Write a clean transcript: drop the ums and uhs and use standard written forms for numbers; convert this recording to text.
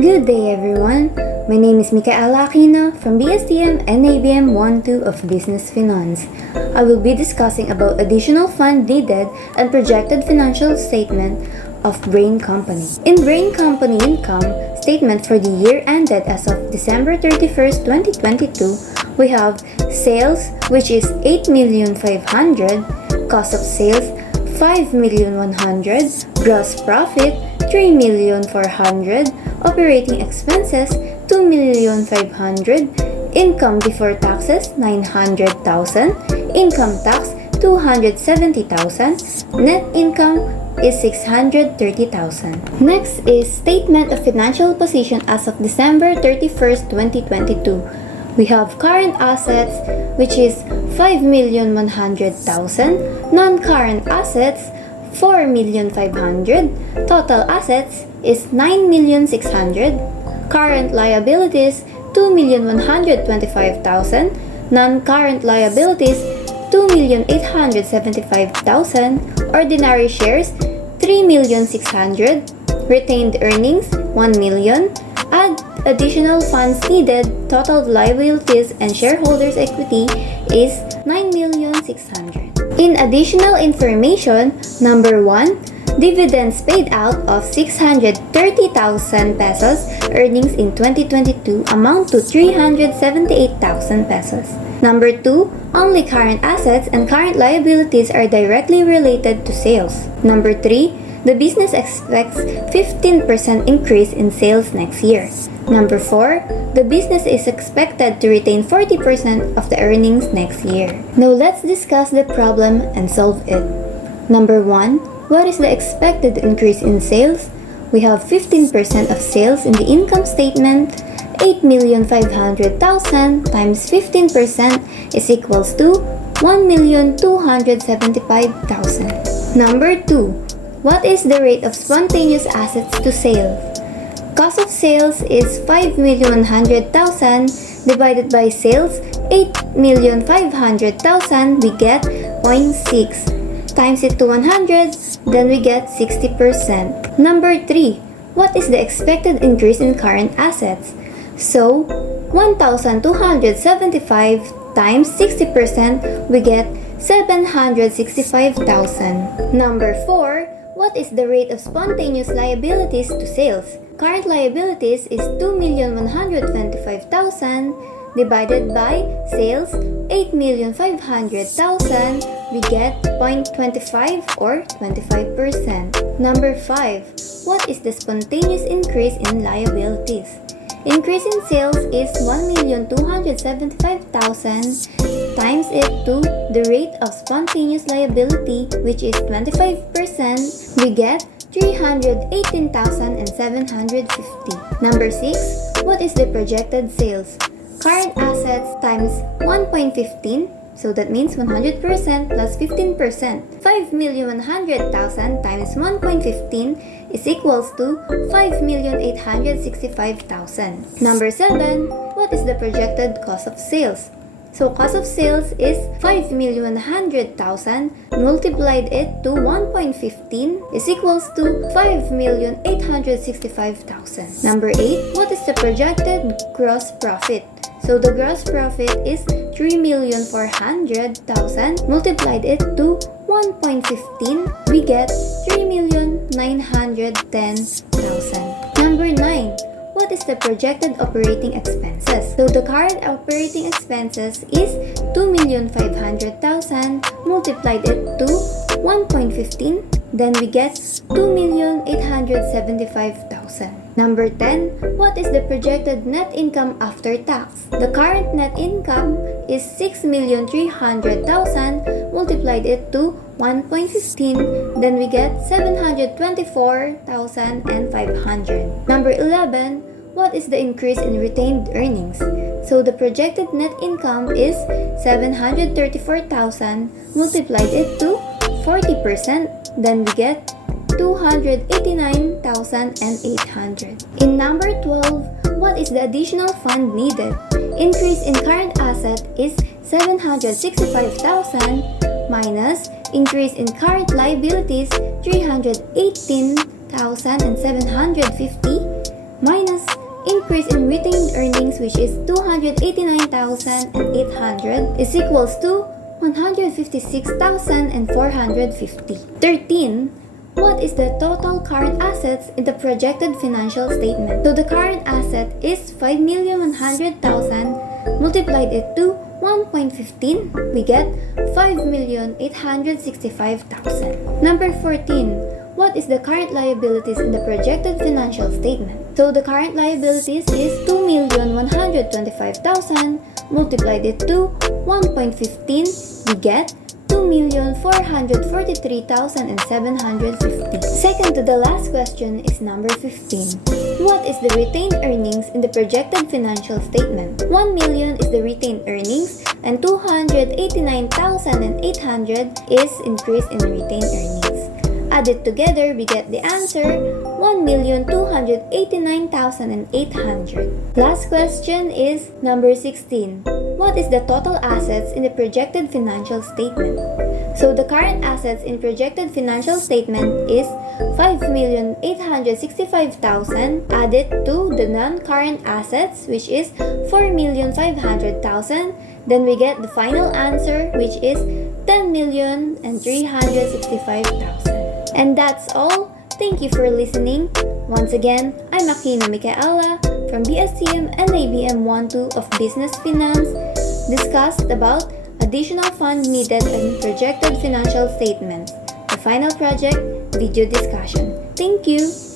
Good day everyone. My name is Micaela Aquino from BSTM and ABM 1-2 of Business Finance. I will be discussing about additional fund needed and projected financial statement of Brain Company. In Brain Company income statement for the year ended as of December 31st, 2022, we have sales which is 8,500,000, cost of sales 5,100,000, gross profit 3,400,000, operating expenses 2,500,000, income before taxes 900,000, income tax 270,000, net income is 630,000. Next is statement of financial position as of December 31st, 2022. We have current assets which is 5,100,000, non-current assets 4,500,000, total assets is 9,600,000, current liabilities 2,125,000, non-current liabilities 2,875,000, ordinary shares 3,600,000, retained earnings 1,000,000, add additional funds needed, total liabilities and shareholders equity is 9,600,000. In additional information, number 1, dividends paid out of 630,000 pesos, earnings in 2022 amount to 378,000 pesos. Number 2, only current assets and current liabilities are directly related to sales. Number 3, the business expects 15% increase in sales next year. Number 4, the business is expected to retain 40% of the earnings next year. Now let's discuss the problem and solve it. Number 1, what is the expected increase in sales? We have 15% of sales in the income statement. 8,500,000 times 15% is equals to 1,275,000. Number 2, what is the rate of spontaneous assets to sales? Cost of sales is 5,100,000 divided by sales 8,500,000, we get 0.6. Times it to 100, then we get 60%. Number 3, what is the expected increase in current assets? So, 1,275 times 60%, we get 765,000. Number 4, what is the rate of spontaneous liabilities to sales? Current liabilities is 2,125,000 divided by sales 8,500,000, we get 0.25 or 25%. Number 5, what is the spontaneous increase in liabilities? Increase in sales is 1,275,000 times it to the rate of spontaneous liability which is 25%, we get 318,750. Number 6, what is the projected sales? Current assets times 1.15, so that means 100% plus 15%. 5,100,000 times 1.15 is equals to 5,865,000. Number 7, what is the projected cost of sales? So cost of sales is 5,100,000 multiplied it to 1.15 is equals to 5,865,000. Number 8, what is the projected gross profit? So the gross profit is 3,400,000 multiplied it to 1.15, we get 3,910,000. Number 9, what is the projected operating expenses? So the current operating expenses is 2,500,000 multiplied it to 1.15, then we get 2,875,000. Number 10, what is the projected net income after tax? The current net income is 6,300,000 multiplied it to 1.15, then we get 724,500. Number 11, what is the increase in retained earnings? So the projected net income is 734,000 multiplied it to 40%, then we get 289,800. In number 12, what is the additional fund needed? Increase in current asset is 765,000 minus increase in current liabilities 318,750 minus increase in retained earnings, which is 289,800, is equals to 156,450. 13. What is the total current assets in the projected financial statement? So the current asset is 5,100,000, multiplied it to 1.15, we get 5,865,000. Number 14. What is the current liabilities in the projected financial statement? So the current liabilities is 2,125,000, multiplied it to 1.15, we get 2,443,750. Second to the last question is number 15. What is the retained earnings in the projected financial statement? 1 million is the retained earnings and 289,800 is increase in retained earnings. Added together, we get the answer 1,289,800. Last question is number 16. What is the total assets in the projected financial statement? So the current assets in projected financial statement is 5,865,000 added to the non-current assets, which is 4,500,000. Then we get the final answer, which is 10,365,000. And that's all. Thank you for listening. Once again, I'm Aquino Micaela from BSCM and ABM 1-2 of Business Finance, discussed about additional funds needed in projected financial statements. The final project video discussion. Thank you.